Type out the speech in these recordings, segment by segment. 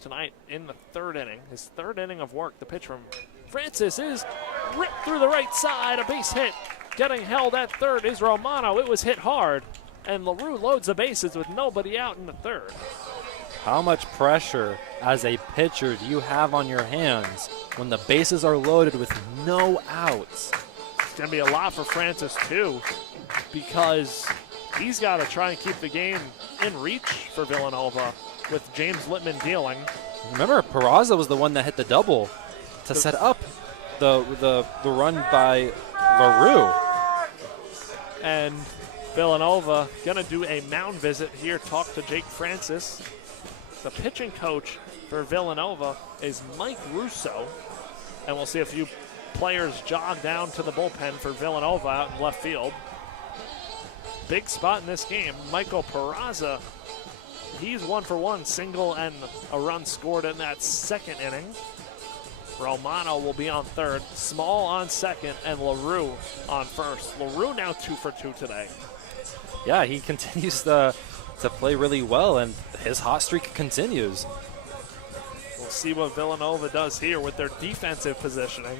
tonight in the third inning. His third inning of work. The pitch from Francis is ripped through the right side. A base hit. Getting held at third is Romano. It was hit hard. And LaRue loads the bases with nobody out in the third. How much pressure as a pitcher do you have on your hands when the bases are loaded with no outs? It's going to be a lot for Francis, too, because he's got to try and keep the game in reach for Villanova with James Littman dealing. Remember, Peraza was the one that hit the double to set up the run by LaRue. And Villanova going to do a mound visit here, talk to Jake Francis. The pitching coach for Villanova is Mike Russo. And we'll see a few players jog down to the bullpen for Villanova out in left field. Big spot in this game. Michael Peraza, he's 1 for 1, single and a run scored in that second inning. Romano will be on third, Small on second, and LaRue on first. LaRue now 2 for 2 today. Yeah, he continues to play really well, and his hot streak continues. We'll see what Villanova does here with their defensive positioning.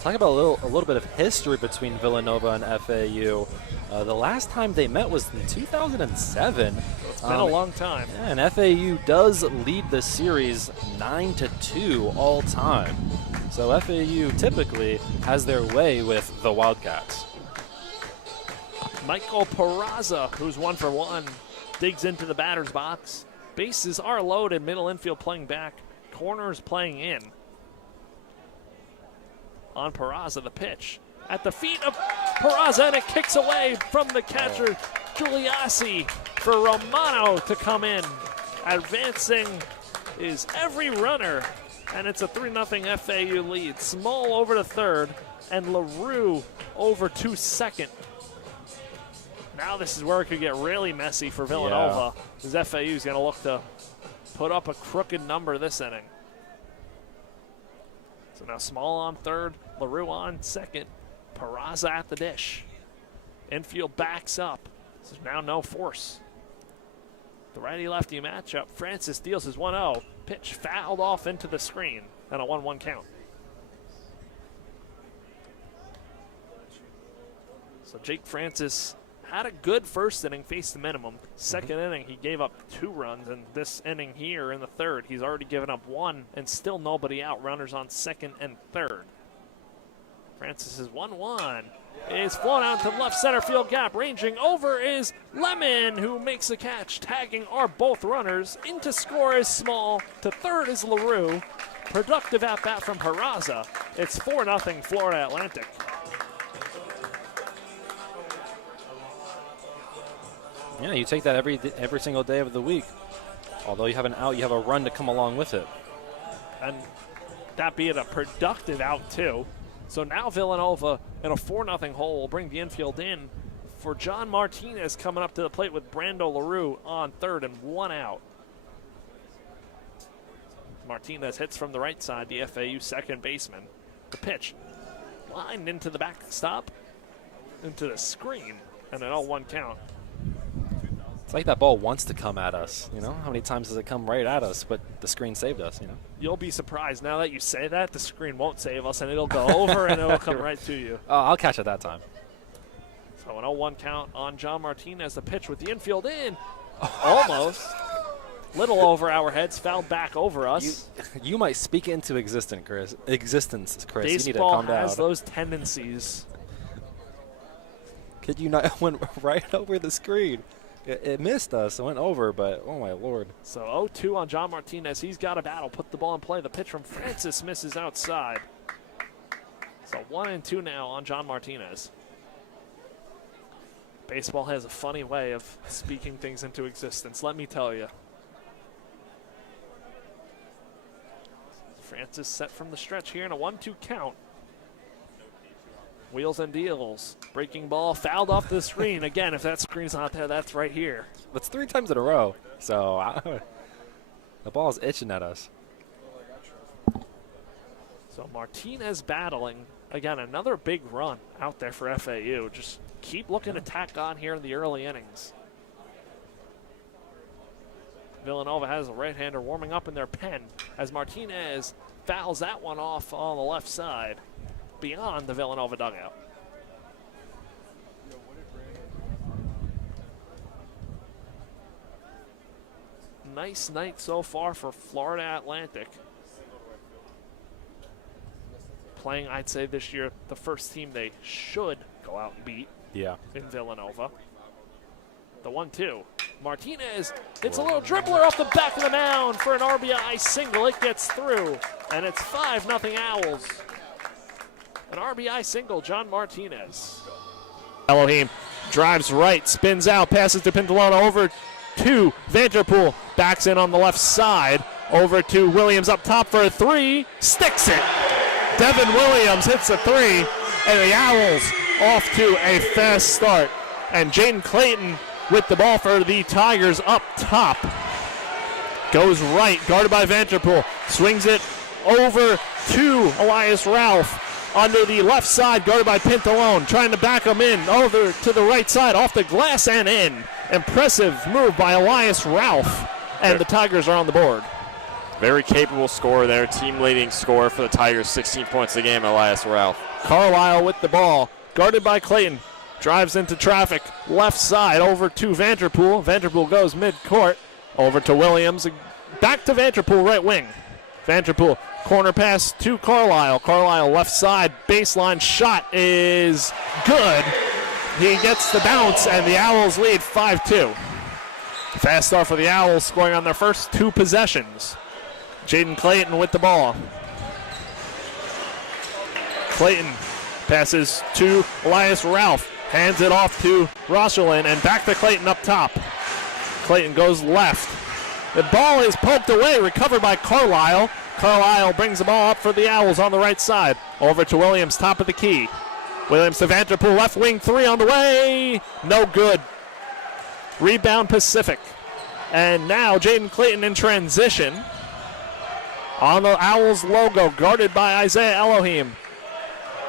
Talk about a little bit of history between Villanova and FAU. The last time they met was in 2007. It's been a long time. Yeah, and FAU does lead the series 9-2 all time. So FAU typically has their way with the Wildcats. Michael Peraza, who's 1 for 1, digs into the batter's box. Bases are loaded, middle infield playing back, corners playing in. On Peraza, the pitch. At the feet of Peraza, and it kicks away from the catcher, Giuliassi, for Romano to come in. Advancing is every runner, and it's a 3-0 FAU lead. Small over to third, and LaRue over to second. Now this is where it could get really messy for Villanova, because FAU is going to look to put up a crooked number this inning. So now Small on third, LaRue on second, Peraza at the dish. Infield backs up. So now no force. The righty-lefty matchup. Francis deals his 1-0. Pitch fouled off into the screen, and a 1-1 count. So Jake Francis had a good first inning, faced the minimum. Second inning, he gave up 2 runs, and this inning here in the third, he's already given up 1, and still nobody out. Runners on second and third. Francis is 1-1. Is flown out to the left center field gap. Ranging over is Lemon, who makes a catch. Tagging are both runners. Into score is Small. To third is LaRue. Productive at bat from Peraza. It's 4-0 Florida Atlantic. Yeah, you take that every single day of the week. Although you have an out, you have a run to come along with it. And that being a productive out, too. So now Villanova in a 4-0 hole will bring the infield in for John Martinez coming up to the plate with Brando LaRue on third and 1 out. Martinez hits from the right side, the FAU second baseman. The pitch lined into the backstop, into the screen, and an 0-1 count. It's like that ball wants to come at us, you know? How many times does it come right at us, but the screen saved us, you know? You'll be surprised. Now that you say that, the screen won't save us, and it'll go over, and it'll come right to you. I'll catch it that time. So an 0-1 count on John Martinez. The pitch with the infield in. Almost. Little over our heads, fouled back over us. You might speak into existence, Chris. Baseball you need to calm down. has those tendencies. Kid you not, it went right over the screen. It missed us. It went over, but oh my Lord. So 0-2 on John Martinez. He's got a battle. Put the ball in play. The pitch from Francis misses outside. So 1-2 now on John Martinez. Baseball has a funny way of speaking things into existence, let me tell you. Francis set from the stretch here in a 1-2 count. Wheels and deals. Breaking ball fouled off the screen. Again, if that screen's not there, that's right here. That's 3 times in a row. So the ball's itching at us. So Martinez battling. Again, another big run out there for FAU. Just keep looking to tack on here in the early innings. Villanova has a right-hander warming up in their pen as Martinez fouls that one off on the left side beyond the Villanova dugout. Nice night so far for Florida Atlantic. Playing, I'd say, this year, the first team they should go out and beat in Villanova. The 1-2. Martinez hits a little dribbler off the back of the mound for an RBI single. It gets through, and it's 5-0 Owls. An RBI single, John Martinez. Elohim drives right, spins out, passes to Pintalone over to Vanderpool. Backs in on the left side. Over to Williams up top for a three. Sticks it. Devin Williams hits a three, and the Owls off to a fast start. And Jaden Clayton with the ball for the Tigers up top. Goes right, guarded by Vanderpool. Swings it over to Elias Ralph. Under the left side, guarded by Pintalone. Trying to back him in. Over to the right side, off the glass and in. Impressive move by Elias Ralph. And the Tigers are on the board. Very capable scorer there. Team leading scorer for the Tigers. 16 points a game, Elias Ralph. Carlisle with the ball. Guarded by Clayton. Drives into traffic. Left side over to Vanderpool. Vanderpool goes mid-court. Over to Williams. Back to Vanderpool, right wing. Vanderpool, corner pass to Carlisle. Carlisle left side. Baseline shot is good. He gets the bounce, and the Owls lead 5-2. Fast start for the Owls, scoring on their first two possessions. Jaden Clayton with the ball. Clayton passes to Elias Ralph. Hands it off to Rosalind and back to Clayton up top. Clayton goes left. The ball is poked away, recovered by Carlisle. Carlisle brings the ball up for the Owls on the right side. Over to Williams, top of the key. Williams to Vanderpool, left wing three on the way. No good. Rebound Pacific. And now Jaden Clayton in transition. On the Owls logo, guarded by Isaiah Elohim.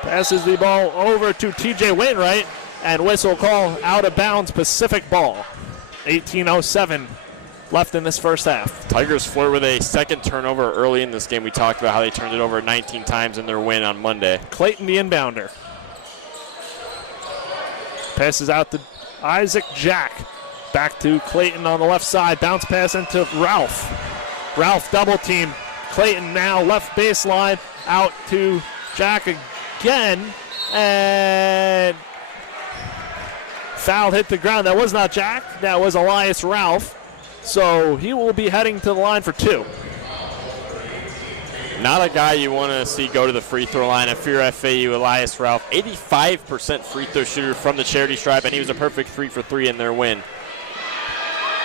Passes the ball over to TJ Wainwright, and whistle call out of bounds, Pacific ball. 18:07 left in this first half. Tigers flirt with a second turnover early in this game. We talked about how they turned it over 19 times in their win on Monday. Clayton the inbounder. Passes out to Isaac Jack. Back to Clayton on the left side. Bounce pass into Ralph. Ralph double team. Clayton now left baseline. Out to Jack again. And foul hit the ground. That was not Jack. That was Elias Ralph. So he will be heading to the line for two. Not a guy you want to see go to the free throw line if you're FAU. Elias Ralph, 85% free throw shooter from the charity stripe, and he was a perfect 3 for 3 in their win.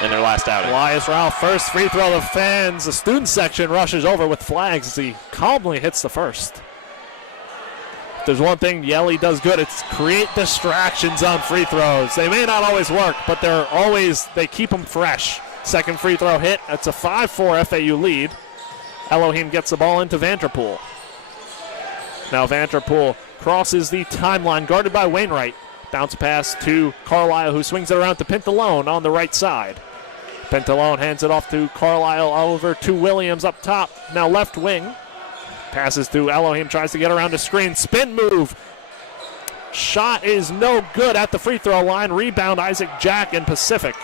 In their last outing. Elias Ralph, first free throw. The fans, the student section rushes over with flags as he calmly hits the first. If there's one thing Yelly does good, it's create distractions on free throws. They may not always work, but they keep them fresh. Second free throw hit. That's a 5-4 FAU lead. Elohim gets the ball into Vanderpool. Now Vanderpool crosses the timeline, guarded by Wainwright. Bounce pass to Carlisle, who swings it around to Pintalone on the right side. Pintalone hands it off to Carlisle, over to Williams up top. Now left wing. Passes to Elohim, tries to get around the screen. Spin move. Shot is no good at the free throw line. Rebound Isaac Jack in Pacific.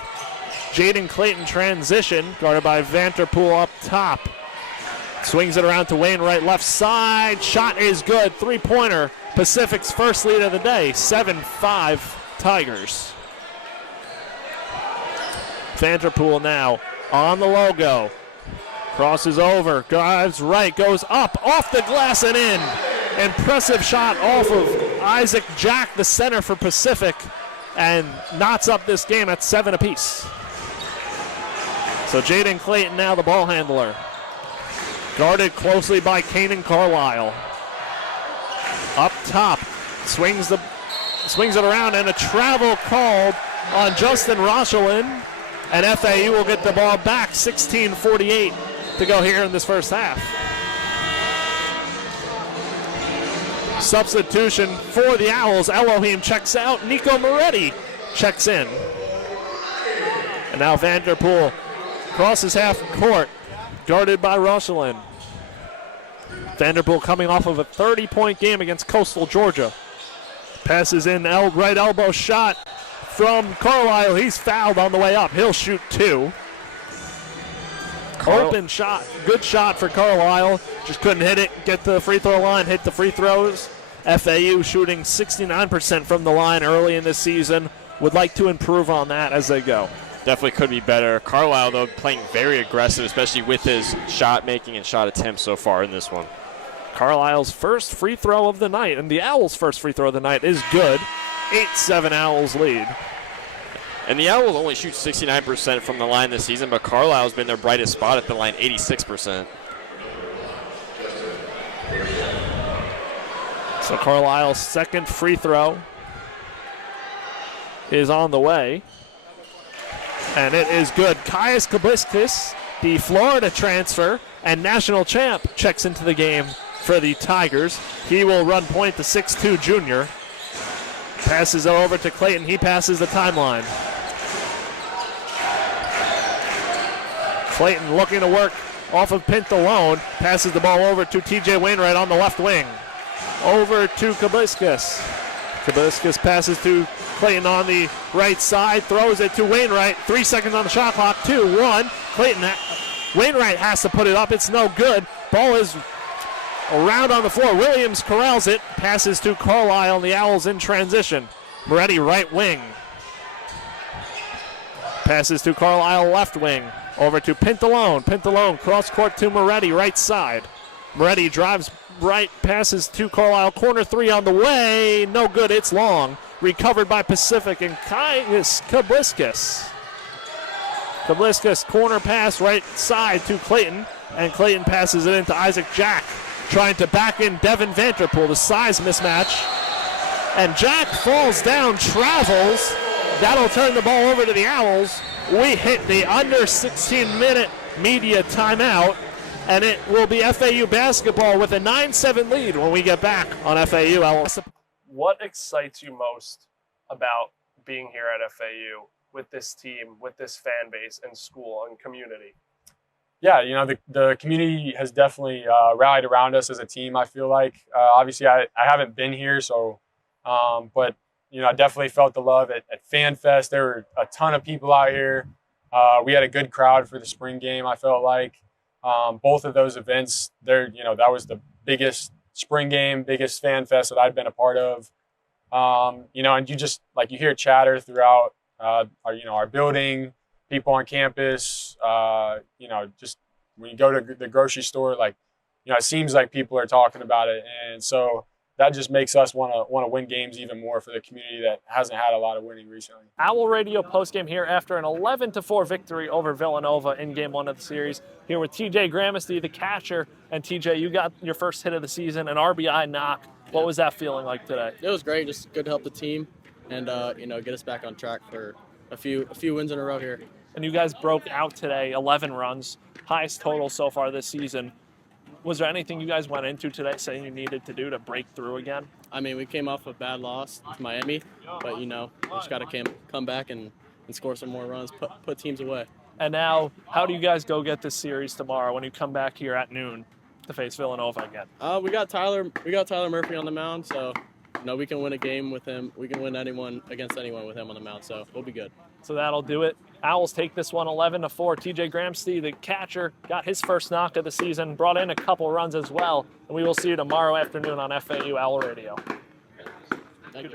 Jaden Clayton transition, guarded by Vanderpool up top. Swings it around to Wainwright, left side. Shot is good. Three-pointer. Pacific's first lead of the day. 7-5 Tigers. Vanderpool now on the logo. Crosses over, drives right, goes up, off the glass and in. Impressive shot off of Isaac Jack, the center for Pacific, and knots up this game at 7 apiece. So Jaden Clayton now the ball handler. Guarded closely by Kanan Carlisle. Up top, swings it around, and a travel called on Justin Rosalind. And FAU will get the ball back, 16:48 to go here in this first half. Substitution for the Owls. Elohim checks out. Nico Moretti checks in. And now Vanderpool crosses half court, guarded by Rosalind. Vanderbilt coming off of a 30-point game against Coastal Georgia. Passes in, right elbow shot from Carlisle. He's fouled on the way up. He'll shoot 2. Open shot, good shot for Carlisle. Just couldn't hit it, get to the free throw line, hit the free throws. FAU shooting 69% from the line early in this season. Would like to improve on that as they go. Definitely could be better. Carlisle, though, playing very aggressive, especially with his shot making and shot attempts so far in this one. Carlisle's first free throw of the night, and the Owls' first free throw of the night is good. 8-7 Owls lead. And the Owls only shoot 69% from the line this season, but Carlisle's been their brightest spot at the line, 86%. So Carlisle's second free throw is on the way. And it is good. Caius Kabliskas, the Florida transfer and national champ, checks into the game for the Tigers. He will run point, the 6'2 junior. Passes it over to Clayton. He passes the timeline. Clayton looking to work off of Pintalone. Passes the ball over to TJ Wainwright on the left wing. Over to Kabliskas. Kabliskas passes to Clayton on the right side. Throws it to Wainwright. 3 seconds on the shot clock. 2-1. Wainwright has to put it up. It's no good. Ball is around on the floor. Williams corrals it. Passes to Carlisle, and the Owls in transition. Moretti right wing. Passes to Carlisle left wing. Over to Pintalone. Pintalone cross court to Moretti right side. Moretti drives right, passes to Carlisle. Corner 3 on the way. No good. It's long. Recovered by Pacific and Caius Kabliskas. Kabliskas corner pass right side to Clayton. And Clayton passes it into Isaac Jack. Trying to back in Devin Vanterpool. The size mismatch. And Jack falls down, travels. That'll turn the ball over to the Owls. We hit the under 16-minute media timeout. And it will be FAU basketball with a 9-7 lead when we get back on FAU. What excites you most about being here at FAU with this team, with this fan base and school and community? Yeah, you know, the community has definitely rallied around us as a team, I feel like. Obviously, I haven't been here, so but, you know, I definitely felt the love at Fan Fest. There were a ton of people out here. We had a good crowd for the spring game, I felt like. Both of those events, that was the biggest spring game, biggest Fan Fest that I'd been a part of. And you hear chatter throughout our building, people on campus, just when you go to the grocery store, it seems like people are talking about it. And so that just makes us want to win games even more for the community that hasn't had a lot of winning recently. Owl Radio postgame here after an 11-4 victory over Villanova in Game 1 of the series. Here with TJ Gramesty, the catcher. And TJ, you got your first hit of the season, an RBI knock. What was that feeling like today? It was great. Just good to help the team and get us back on track for a few wins in a row here. And you guys broke out today, 11 runs, highest total so far this season. Was there anything you guys went into today saying you needed to do to break through again? I mean, we came off a bad loss to Miami, but, we just got to come back and score some more runs, put teams away. And now, how do you guys go get this series tomorrow when you come back here at noon to face Villanova again? We got Tyler Murphy on the mound, so we can win a game with him. We can win against anyone with him on the mound, so we'll be good. So that'll do it. Owls take this one 11-4. TJ Gramsty, the catcher, got his first knock of the season, brought in a couple runs as well. And we will see you tomorrow afternoon on FAU Owl Radio. Thank you.